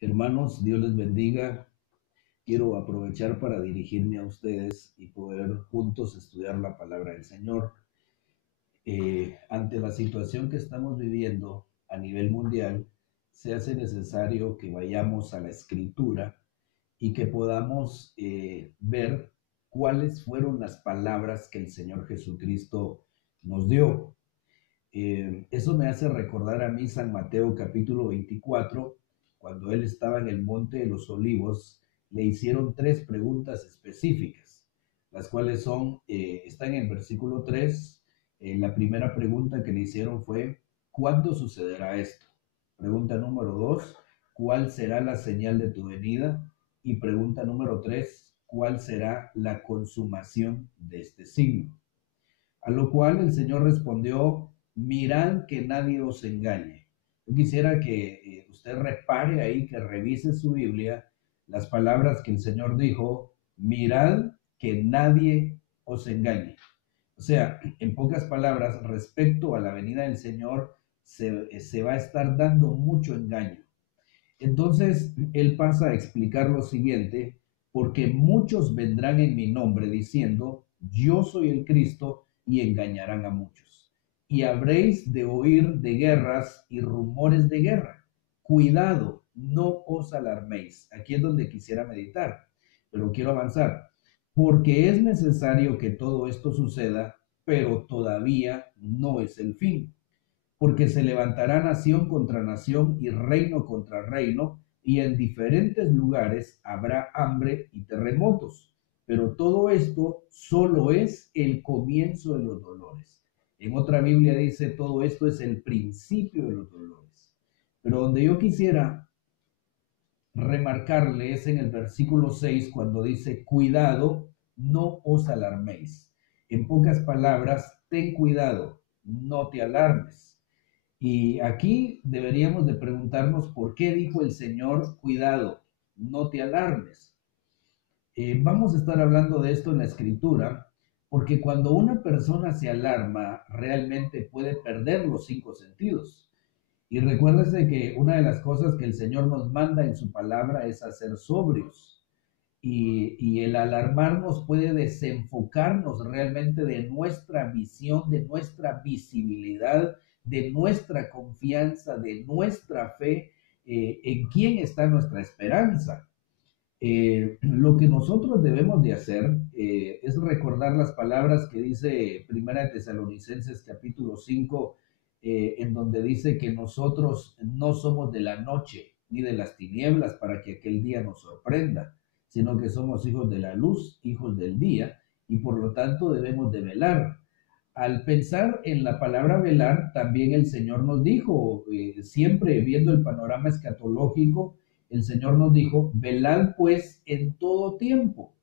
Hermanos, Dios les bendiga. Quiero aprovechar para dirigirme a ustedes y poder juntos estudiar la palabra del Señor. Ante la situación que estamos viviendo a nivel mundial, se hace necesario que vayamos a la Escritura y que podamos ver cuáles fueron las palabras que el Señor Jesucristo nos dio. Eso me hace recordar a mí San Mateo capítulo 24, cuando él estaba en el monte de los olivos, le hicieron tres preguntas específicas, las cuales están en el versículo 3. La primera pregunta que le hicieron fue, ¿cuándo sucederá esto? Pregunta número 2, ¿cuál será la señal de tu venida? Y pregunta número 3, ¿cuál será la consumación de este signo? A lo cual el Señor respondió, mirad que nadie os engañe. Yo quisiera que usted repare ahí, que revise su Biblia, las palabras que el Señor dijo, mirad que nadie os engañe. O sea, en pocas palabras, respecto a la venida del Señor, se va a estar dando mucho engaño. Entonces, él pasa a explicar lo siguiente, porque muchos vendrán en mi nombre diciendo, yo soy el Cristo, y engañarán a muchos. Y habréis de oír de guerras y rumores de guerra. Cuidado, no os alarméis. Aquí es donde quisiera meditar, pero quiero avanzar. Porque es necesario que todo esto suceda, pero todavía no es el fin, porque se levantará nación contra nación y reino contra reino, y en diferentes lugares habrá hambre y terremotos. Pero todo esto solo es el comienzo de los dolores. En otra Biblia dice, todo esto es el principio de los dolores. Pero donde yo quisiera remarcarle es en el versículo 6, cuando dice, cuidado, no os alarméis. En pocas palabras, ten cuidado, no te alarmes. Y aquí deberíamos de preguntarnos por qué dijo el Señor, cuidado, no te alarmes. Vamos a estar hablando de esto en la escritura, porque cuando una persona se alarma, realmente puede perder los cinco sentidos. Y recuérdese que una de las cosas que el Señor nos manda en su palabra es hacer sobrios. Y el alarmarnos puede desenfocarnos realmente de nuestra visión, de nuestra visibilidad, de nuestra confianza, de nuestra fe, en quién está nuestra esperanza. Lo que nosotros debemos de hacer es recordar las palabras que dice Primera de Tesalonicenses capítulo 5, en donde dice que nosotros no somos de la noche ni de las tinieblas para que aquel día nos sorprenda, sino que somos hijos de la luz, hijos del día, y por lo tanto debemos de velar. Al pensar en la palabra velar, también el Señor nos dijo, siempre viendo el panorama escatológico, el Señor nos dijo, velad pues en todo tiempo,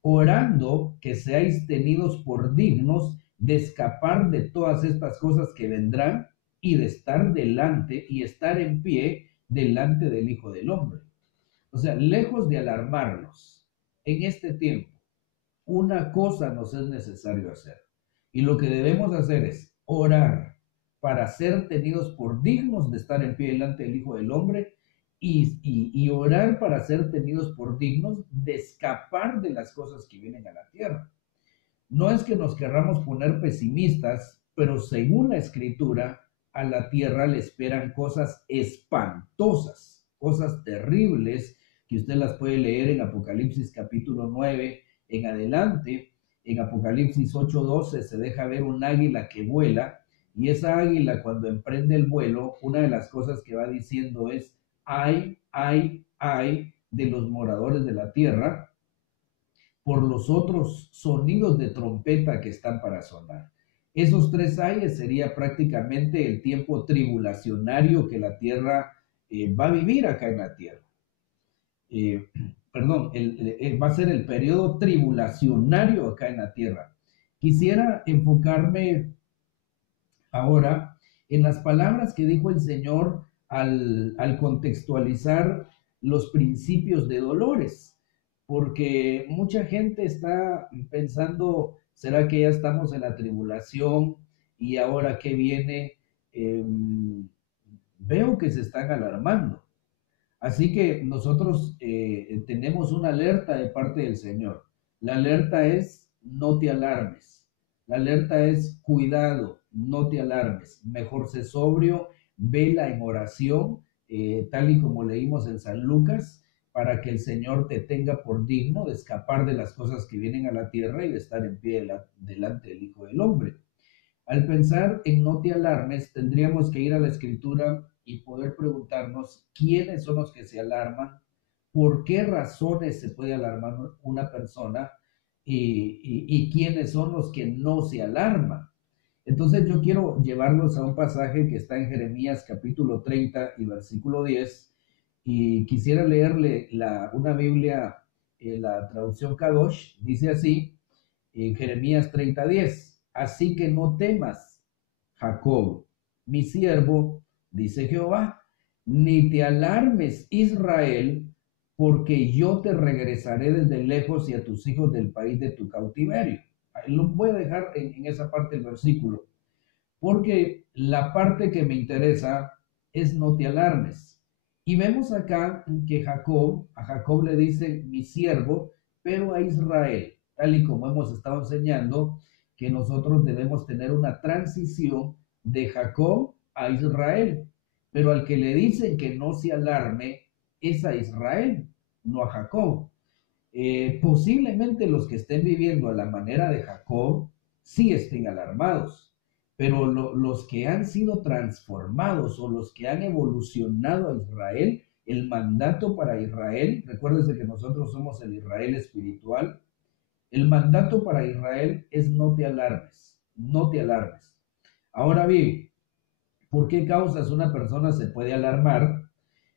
orando que seáis tenidos por dignos de escapar de todas estas cosas que vendrán y de estar delante y estar en pie delante del Hijo del Hombre. O sea, lejos de alarmarnos en este tiempo, una cosa nos es necesario hacer. Y lo que debemos hacer es orar para ser tenidos por dignos de estar en pie delante del Hijo del Hombre y orar para ser tenidos por dignos de escapar de las cosas que vienen a la tierra. No es que nos querramos poner pesimistas, pero según la Escritura, a la tierra le esperan cosas espantosas, cosas terribles, que usted las puede leer en Apocalipsis capítulo 9 en adelante. En Apocalipsis 8:12 se deja ver un águila que vuela, y esa águila, cuando emprende el vuelo, una de las cosas que va diciendo es, ay de los moradores de la tierra, por los otros sonidos de trompeta que están para sonar. Esos tres ayes sería prácticamente el tiempo tribulacionario que la tierra va a vivir acá en la tierra. Eh, perdón, va a ser el periodo tribulacionario acá en la tierra. Quisiera enfocarme ahora en las palabras que dijo el Señor al contextualizar los principios de dolores, porque mucha gente está pensando, ¿será que ya estamos en la tribulación y ahora qué viene? Veo que se están alarmando. Así que nosotros tenemos una alerta de parte del Señor. La alerta es no te alarmes. La alerta es cuidado, no te alarmes. Mejor sé sobrio, vela en oración, tal y como leímos en San Lucas, para que el Señor te tenga por digno de escapar de las cosas que vienen a la tierra y de estar en pie delante del Hijo del Hombre. Al pensar en no te alarmes, tendríamos que ir a la escritura y poder preguntarnos quiénes son los que se alarman, por qué razones se puede alarmar una persona y quiénes son los que no se alarman. Entonces yo quiero llevarlos a un pasaje que está en Jeremías capítulo 30 y versículo 10 y quisiera leerle una Biblia, la traducción Kadosh, dice así, en Jeremías 30:10. Así que no temas, Jacob, mi siervo, dice Jehová, ni te alarmes, Israel, porque yo te regresaré desde lejos y a tus hijos del país de tu cautiverio. Lo voy a dejar en esa parte del versículo, porque la parte que me interesa es no te alarmes. Y vemos acá que a Jacob le dice mi siervo, pero a Israel, tal y como hemos estado enseñando, que nosotros debemos tener una transición de Jacob a Israel. Pero al que le dicen que no se alarme es a Israel, no a Jacob. Posiblemente los que estén viviendo a la manera de Jacob sí estén alarmados, pero los que han sido transformados o los que han evolucionado a Israel, el mandato para Israel, recuérdese que nosotros somos el Israel espiritual, el mandato para Israel es no te alarmes, no te alarmes. Ahora bien, ¿por qué causas una persona se puede alarmar?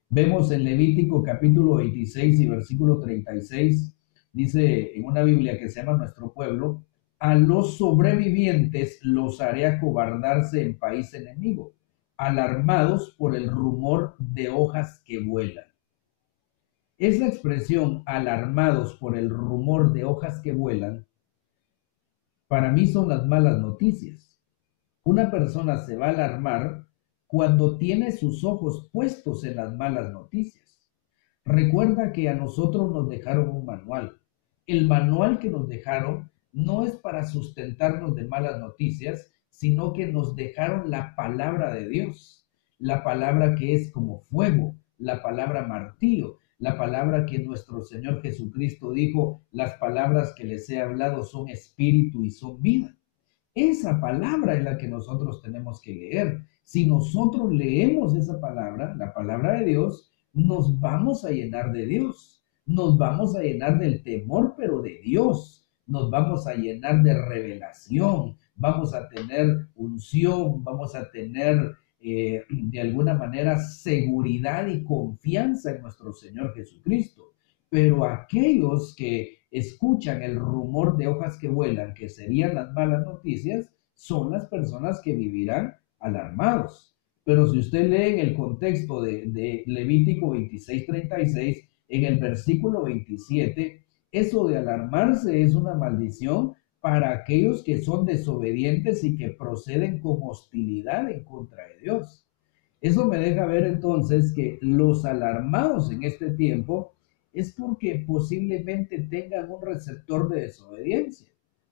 Vemos en Levítico capítulo 26 y versículo 36, dice en una Biblia que se llama Nuestro Pueblo, a los sobrevivientes los haré acobardarse en país enemigo, alarmados por el rumor de hojas que vuelan. Esa expresión, alarmados por el rumor de hojas que vuelan, para mí son las malas noticias. Una persona se va a alarmar cuando tiene sus ojos puestos en las malas noticias. Recuerda que a nosotros nos dejaron un manual. El manual que nos dejaron no es para sustentarnos de malas noticias, sino que nos dejaron la palabra de Dios, la palabra que es como fuego, la palabra martillo, la palabra que nuestro Señor Jesucristo dijo, las palabras que les he hablado son espíritu y son vida. Esa palabra es la que nosotros tenemos que leer. Si nosotros leemos esa palabra, la palabra de Dios, nos vamos a llenar de Dios. Nos vamos a llenar del temor, pero de Dios. Nos vamos a llenar de revelación. Vamos a tener unción. Vamos a tener de alguna manera seguridad y confianza en nuestro Señor Jesucristo. Pero aquellos que escuchan el rumor de hojas que vuelan, que serían las malas noticias, son las personas que vivirán alarmados. Pero si usted lee en el contexto de Levítico 26:36, en el versículo 27, eso de alarmarse es una maldición para aquellos que son desobedientes y que proceden con hostilidad en contra de Dios. Eso me deja ver entonces que los alarmados en este tiempo es porque posiblemente tengan un receptor de desobediencia.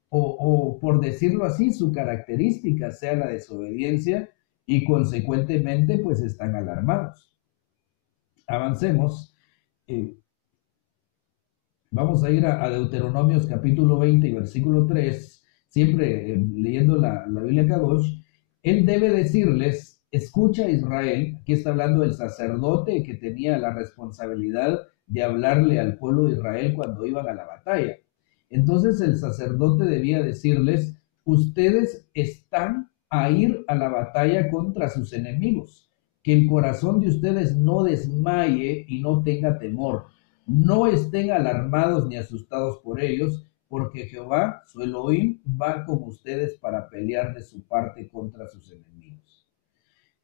O por decirlo así, su característica sea la desobediencia y consecuentemente pues están alarmados. Avancemos. Eh, Vamos a ir a Deuteronomios capítulo 20 y versículo 3, siempre leyendo la Biblia Kadosh. Él debe decirles, escucha Israel, aquí está hablando del sacerdote que tenía la responsabilidad de hablarle al pueblo de Israel cuando iban a la batalla. Entonces el sacerdote debía decirles, ustedes están a ir a la batalla contra sus enemigos, que el corazón de ustedes no desmaye y no tenga temor, no estén alarmados ni asustados por ellos, porque Jehová, su Elohim, va con ustedes para pelear de su parte contra sus enemigos.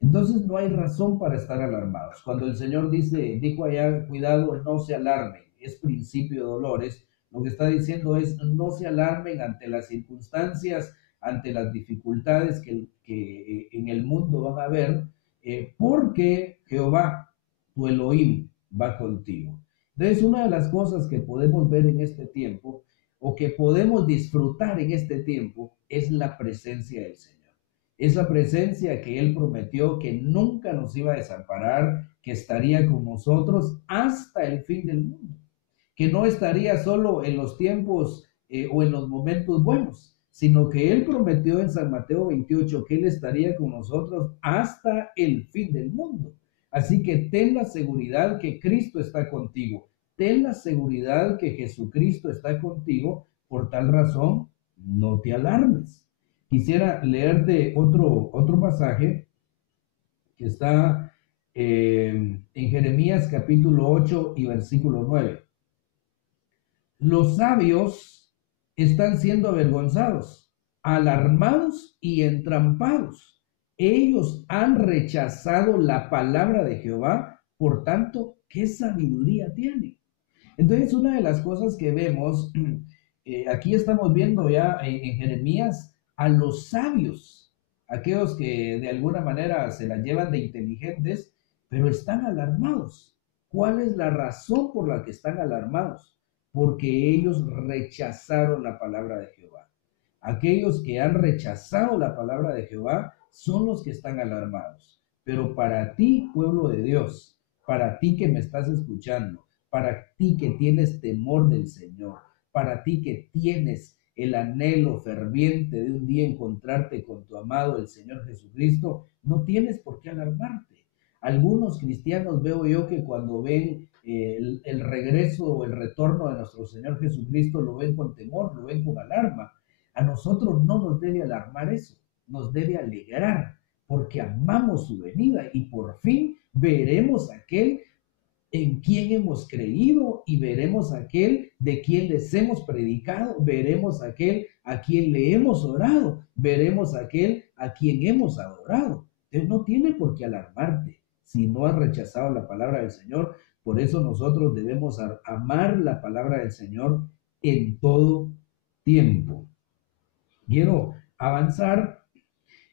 Entonces no hay razón para estar alarmados. Cuando el Señor dijo allá, cuidado, no se alarmen, es principio de dolores, lo que está diciendo es no se alarmen ante las circunstancias, ante las dificultades que en el mundo van a haber, porque Jehová, tu Elohim, va contigo. Entonces, una de las cosas que podemos ver en este tiempo o que podemos disfrutar en este tiempo es la presencia del Señor. Esa presencia que Él prometió que nunca nos iba a desamparar, que estaría con nosotros hasta el fin del mundo, que no estaría solo en los tiempos o en los momentos buenos, sino que Él prometió en San Mateo 28 que Él estaría con nosotros hasta el fin del mundo. Así que ten la seguridad que Cristo está contigo. Ten la seguridad que Jesucristo está contigo. Por tal razón, no te alarmes. Quisiera leerte otro pasaje que está en Jeremías capítulo 8 y versículo 9. Los sabios están siendo avergonzados, alarmados y entrampados. Ellos han rechazado la palabra de Jehová, por tanto, ¿qué sabiduría tienen? Entonces, una de las cosas que vemos, aquí estamos viendo ya en Jeremías a los sabios, aquellos que de alguna manera se la llevan de inteligentes, pero están alarmados. ¿Cuál es la razón por la que están alarmados? Porque ellos rechazaron la palabra de Jehová. Aquellos que han rechazado la palabra de Jehová son los que están alarmados. Pero para ti, pueblo de Dios, para ti que me estás escuchando, para ti que tienes temor del Señor, para ti que tienes el anhelo ferviente de un día encontrarte con tu amado, el Señor Jesucristo, no tienes por qué alarmarte. Algunos cristianos veo yo que cuando ven el regreso o el retorno de nuestro Señor Jesucristo lo ven con temor, lo ven con alarma. A nosotros no nos debe alarmar eso, nos debe alegrar porque amamos su venida y por fin veremos a aquel en quien hemos creído y veremos a aquel de quien les hemos predicado, veremos a aquel a quien le hemos orado, veremos a aquel a quien hemos adorado. Entonces no tiene por qué alarmarte si no has rechazado la palabra del Señor. Por eso nosotros debemos amar la palabra del Señor en todo tiempo. Quiero avanzar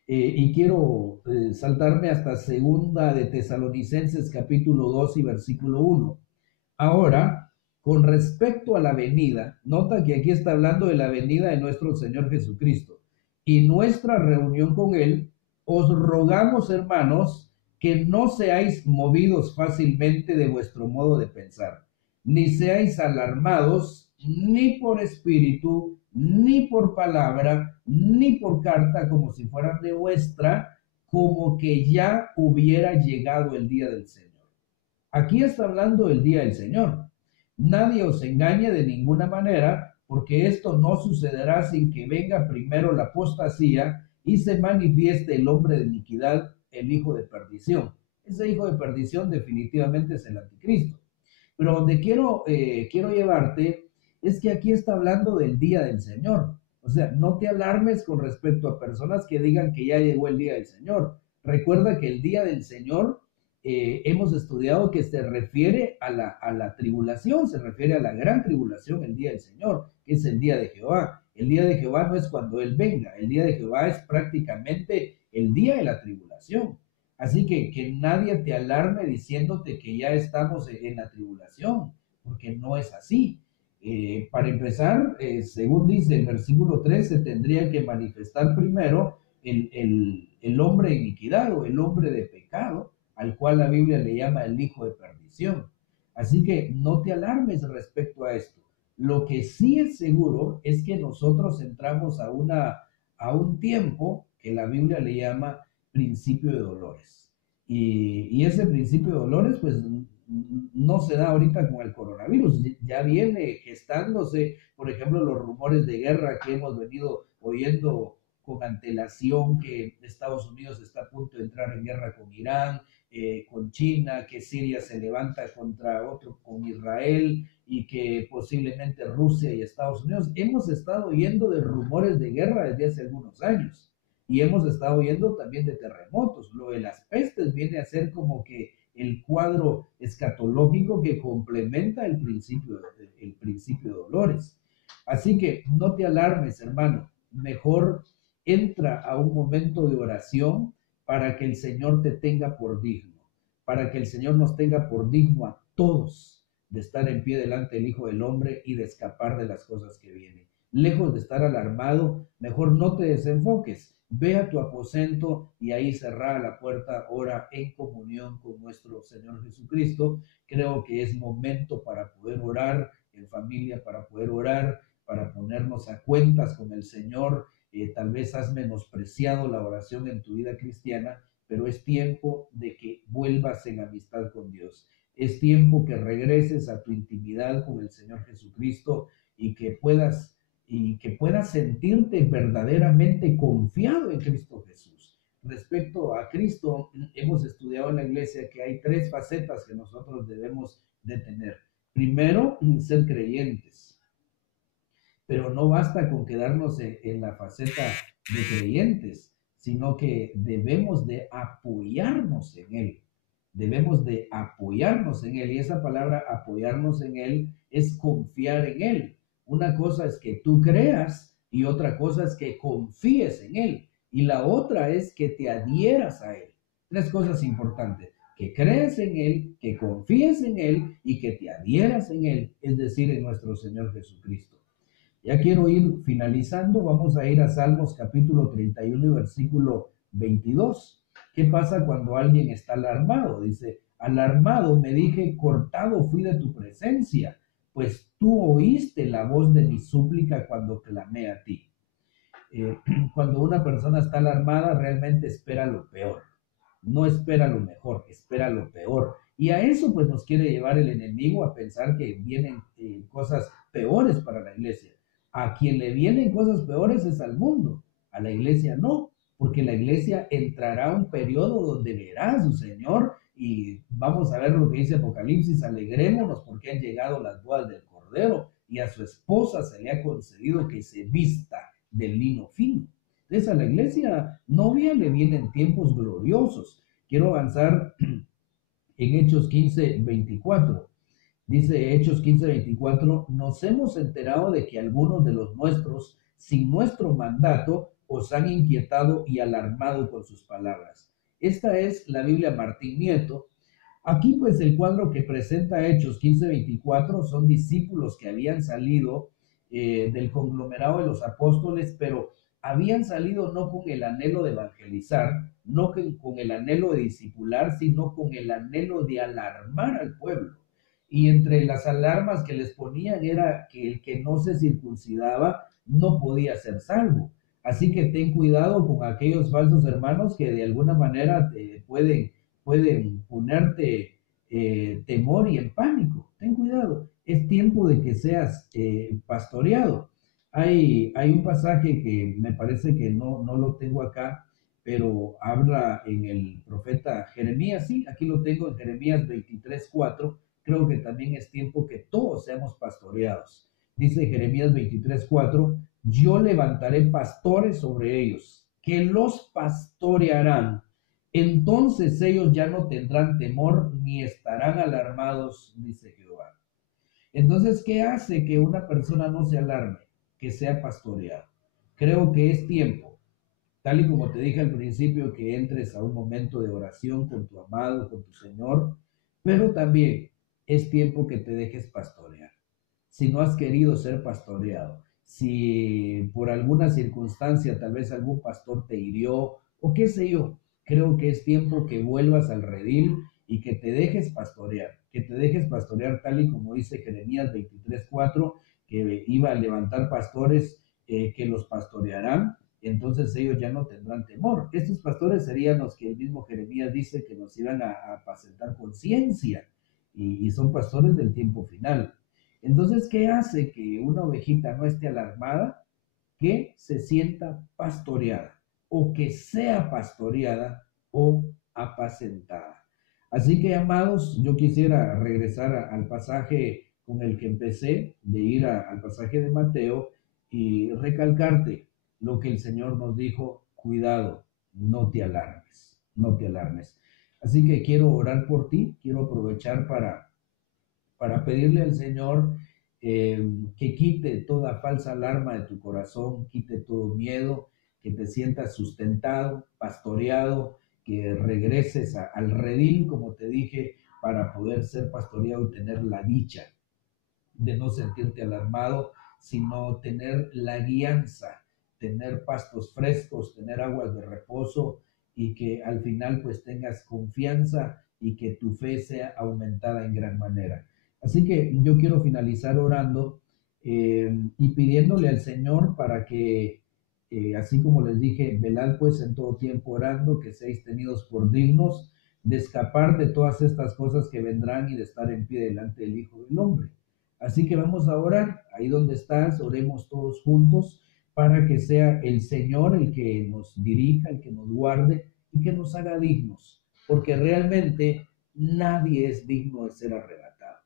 y quiero saltarme hasta segunda de Tesalonicenses capítulo 2 y versículo 1. Ahora, con respecto a la venida, nota que aquí está hablando de la venida de nuestro Señor Jesucristo y nuestra reunión con Él, os rogamos, hermanos, que no seáis movidos fácilmente de vuestro modo de pensar, ni seáis alarmados ni por espíritu, ni por palabra, ni por carta, como si fueran de vuestra, como que ya hubiera llegado el día del Señor. Aquí está hablando del día del Señor. Nadie os engañe de ninguna manera, porque esto no sucederá sin que venga primero la apostasía y se manifieste el hombre de iniquidad, el hijo de perdición. Ese hijo de perdición definitivamente es el anticristo. Pero donde quiero llevarte es que aquí está hablando del día del Señor. O sea, no te alarmes con respecto a personas que digan que ya llegó el día del Señor. Recuerda que el día del Señor hemos estudiado que se refiere a la tribulación, se refiere a la gran tribulación, el día del Señor, que es el día de Jehová. El día de Jehová no es cuando Él venga, el día de Jehová es prácticamente el día de la tribulación. Así que nadie te alarme diciéndote que ya estamos en la tribulación, porque no es así. Para empezar, según dice el versículo 13, tendría que manifestar primero el hombre de iniquidad o el hombre de pecado, al cual la Biblia le llama el hijo de perdición. Así que no te alarmes respecto a esto. Lo que sí es seguro es que nosotros entramos a un tiempo que la Biblia le llama principio de dolores. Y ese principio de dolores, pues no se da ahorita con el coronavirus, ya viene gestándose, por ejemplo, los rumores de guerra que hemos venido oyendo con antelación, que Estados Unidos está a punto de entrar en guerra con Irán, con China, que Siria se levanta contra otro, con Israel, y que posiblemente Rusia y Estados Unidos. Hemos estado oyendo de rumores de guerra desde hace algunos años. Y hemos estado oyendo también de terremotos. Lo de las pestes viene a ser como que el cuadro escatológico que complementa el principio de dolores. Así que no te alarmes, hermano. Mejor entra a un momento de oración para que el Señor te tenga por digno, para que el Señor nos tenga por todos de estar en pie delante del Hijo del Hombre y de escapar de las cosas que vienen. Lejos de estar alarmado, mejor no te desenfoques. Ve a tu aposento y ahí cerrá la puerta, ora en comunión con nuestro Señor Jesucristo. Creo que es momento para poder orar en familia, para poder orar, para ponernos a cuentas con el Señor. Tal vez has menospreciado la oración en tu vida cristiana, pero es tiempo de que vuelvas en amistad con Dios. Es tiempo que regreses a tu intimidad con el Señor Jesucristo y que puedas sentirte verdaderamente confiado en Cristo Jesús. Respecto a Cristo, hemos estudiado en la iglesia que hay 3 facetas que nosotros debemos de tener. Primero, ser creyentes, pero no basta con quedarnos en la faceta de creyentes, sino que debemos de apoyarnos en Él. Debemos de apoyarnos en Él, y esa palabra apoyarnos en Él es confiar en Él. Una cosa es que tú creas y otra cosa es que confíes en Él. Y la otra es que te adhieras a Él. 3 cosas importantes: que crees en Él, que confíes en Él y que te adhieras en Él, es decir, en nuestro Señor Jesucristo. Ya quiero ir finalizando, vamos a ir a Salmos capítulo 31 y versículo 22. ¿Qué pasa cuando alguien está alarmado? Dice, alarmado me dije, cortado fui de tu presencia, pues tú oíste la voz de mi súplica cuando clamé a ti. Cuando una persona está alarmada, realmente espera lo peor. No espera lo mejor, espera lo peor. Y a eso pues nos quiere llevar el enemigo, a pensar que vienen cosas peores para la iglesia. A quien le vienen cosas peores es al mundo, a la iglesia no, porque la iglesia entrará a un periodo donde verá a su Señor, y vamos a ver lo que dice Apocalipsis: alegrémonos porque han llegado las bodas del Cordero y a su esposa se le ha concedido que se vista del lino fino. Entonces a la iglesia novia le vienen tiempos gloriosos. Quiero avanzar en Hechos 15:24. Dice Hechos 15:24, nos hemos enterado de que algunos de los nuestros, sin nuestro mandato, os han inquietado y alarmado con sus palabras. Esta es la Biblia Martín Nieto. Aquí pues el cuadro que presenta Hechos 15:24 son discípulos que habían salido del conglomerado de los apóstoles, pero habían salido no con el anhelo de evangelizar, no con el anhelo de discipular, sino con el anhelo de alarmar al pueblo. Y entre las alarmas que les ponían era que el que no se circuncidaba no podía ser salvo. Así que ten cuidado con aquellos falsos hermanos que de alguna manera pueden ponerte temor y en pánico. Ten cuidado, es tiempo de que seas pastoreado. Hay un pasaje que me parece que no lo tengo acá, pero habla en el profeta Jeremías, sí, aquí lo tengo en Jeremías 23:4. Creo que también es tiempo que todos seamos pastoreados. Dice Jeremías 23:4, yo levantaré pastores sobre ellos, que los pastorearán. Entonces ellos ya no tendrán temor ni estarán alarmados, dice Jehová. Entonces, ¿qué hace que una persona no se alarme? Que sea pastoreado. Creo que es tiempo, tal y como te dije al principio, que entres a un momento de oración con tu amado, con tu Señor, pero también es tiempo que te dejes pastorear. Si no has querido ser pastoreado, si por alguna circunstancia tal vez algún pastor te hirió o qué sé yo, creo que es tiempo que vuelvas al redil y que te dejes pastorear tal y como dice Jeremías 23:4, que iba a levantar pastores que los pastorearán, entonces ellos ya no tendrán temor. Estos pastores serían los que el mismo Jeremías dice que nos iban a apacentar con ciencia, y son pastores del tiempo final. Entonces, ¿qué hace que una ovejita no esté alarmada? Que se sienta pastoreada, o que sea pastoreada o apacentada. Así que, amados, yo quisiera regresar al pasaje con el que empecé, de ir al pasaje de Mateo, y recalcarte lo que el Señor nos dijo: cuidado, no te alarmes, no te alarmes. Así que quiero orar por ti, quiero aprovechar para pedirle al Señor que quite toda falsa alarma de tu corazón, quite todo miedo, que te sientas sustentado, pastoreado, que regreses al redil, como te dije, para poder ser pastoreado y tener la dicha de no sentirte alarmado, sino tener la guianza, tener pastos frescos, tener aguas de reposo y que al final pues tengas confianza y que tu fe sea aumentada en gran manera. Así que yo quiero finalizar orando y pidiéndole al Señor para que, así como les dije, velad pues en todo tiempo orando, que seáis tenidos por dignos de escapar de todas estas cosas que vendrán y de estar en pie delante del Hijo del Hombre. Así que vamos a orar, ahí donde estás, oremos todos juntos para que sea el Señor el que nos dirija, el que nos guarde y que nos haga dignos, porque realmente nadie es digno de ser arrebatado.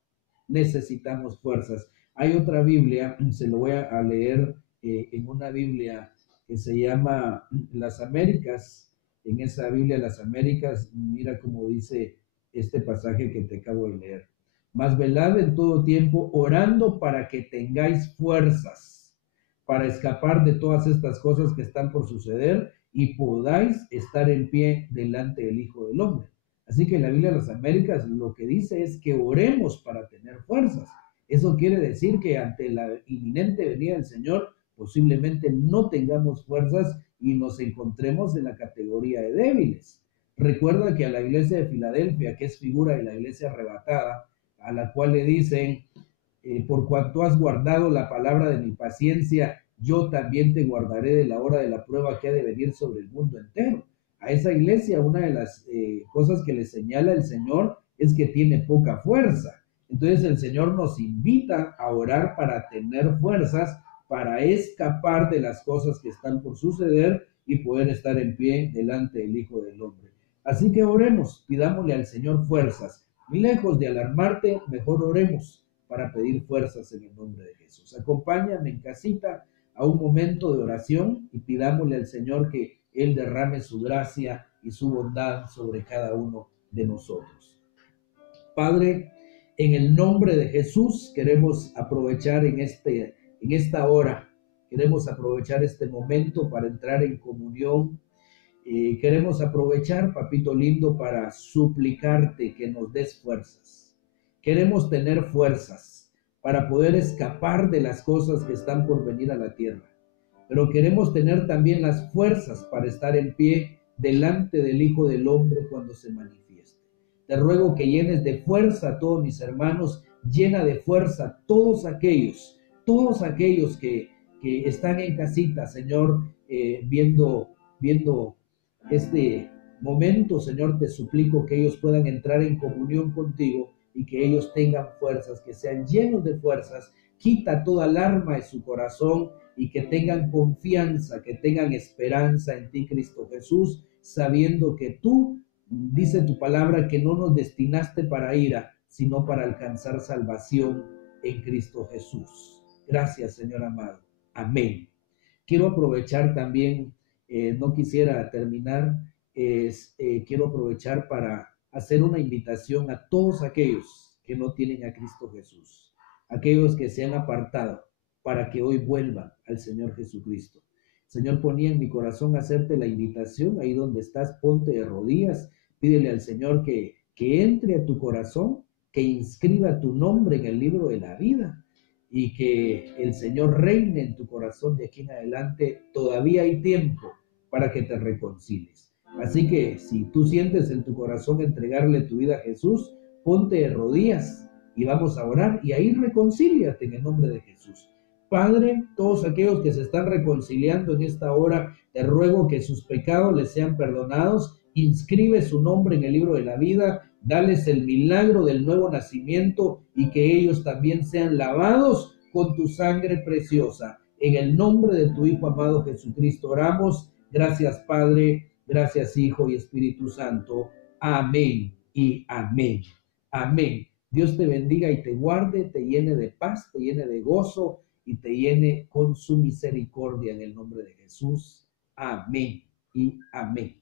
Necesitamos fuerzas. Hay otra Biblia, se lo voy a leer en una Biblia que se llama Las Américas. En esa Biblia Las Américas, mira cómo dice este pasaje que te acabo de leer. Mas velad en todo tiempo, orando para que tengáis fuerzas para escapar de todas estas cosas que están por suceder y podáis estar en pie delante del Hijo del Hombre. Así que la Biblia de las Américas lo que dice es que oremos para tener fuerzas. Eso quiere decir que ante la inminente venida del Señor posiblemente no tengamos fuerzas y nos encontremos en la categoría de débiles. Recuerda que a la iglesia de Filadelfia, que es figura de la iglesia arrebatada, a la cual le dicen, por cuanto has guardado la palabra de mi paciencia, yo también te guardaré de la hora de la prueba que ha de venir sobre el mundo entero. A esa iglesia una de las cosas que le señala el Señor es que tiene poca fuerza. Entonces el Señor nos invita a orar para tener fuerzas, para escapar de las cosas que están por suceder y poder estar en pie delante del Hijo del Hombre. Así que oremos, pidámosle al Señor fuerzas. Lejos de alarmarte, mejor oremos para pedir fuerzas en el nombre de Jesús. Acompáñame en casita a un momento de oración y pidámosle al Señor que Él derrame su gracia y su bondad sobre cada uno de nosotros. Padre, en el nombre de Jesús queremos aprovechar en esta hora, queremos aprovechar este momento para entrar en comunión. Queremos aprovechar, papito lindo, para suplicarte que nos des fuerzas. Queremos tener fuerzas para poder escapar de las cosas que están por venir a la tierra. Pero queremos tener también las fuerzas para estar en pie delante del Hijo del Hombre cuando se manifieste. Te ruego que llenes de fuerza a todos mis hermanos, llena de fuerza a todos aquellos que están en casita, Señor, viendo este momento, Señor, te suplico que ellos puedan entrar en comunión contigo y que ellos tengan fuerzas, que sean llenos de fuerzas. Quita toda alarma de su corazón y que tengan confianza, que tengan esperanza en ti, Cristo Jesús, sabiendo que tú, dice tu palabra, que no nos destinaste para ira, sino para alcanzar salvación en Cristo Jesús. Gracias, Señor amado. Amén. Quiero aprovechar también, no quisiera terminar, quiero aprovechar para hacer una invitación a todos aquellos que no tienen a Cristo Jesús, aquellos que se han apartado, para que hoy vuelvan al Señor Jesucristo. Señor, ponía en mi corazón hacerte la invitación, ahí donde estás, ponte de rodillas, pídele al Señor que entre a tu corazón, que inscriba tu nombre en el libro de la vida y que el Señor reine en tu corazón de aquí en adelante. Todavía hay tiempo para que te reconcilies. Así que si tú sientes en tu corazón entregarle tu vida a Jesús, ponte de rodillas y vamos a orar y ahí reconcíliate en el nombre de Jesús. Padre, todos aquellos que se están reconciliando en esta hora, te ruego que sus pecados les sean perdonados, inscribe su nombre en el libro de la vida, dales el milagro del nuevo nacimiento y que ellos también sean lavados con tu sangre preciosa. En el nombre de tu Hijo amado Jesucristo oramos. Gracias, Padre, gracias, Hijo y Espíritu Santo. Amén y amén. Amén. Dios te bendiga y te guarde, te llene de paz, te llene de gozo y te llene con su misericordia en el nombre de Jesús. Amén y amén.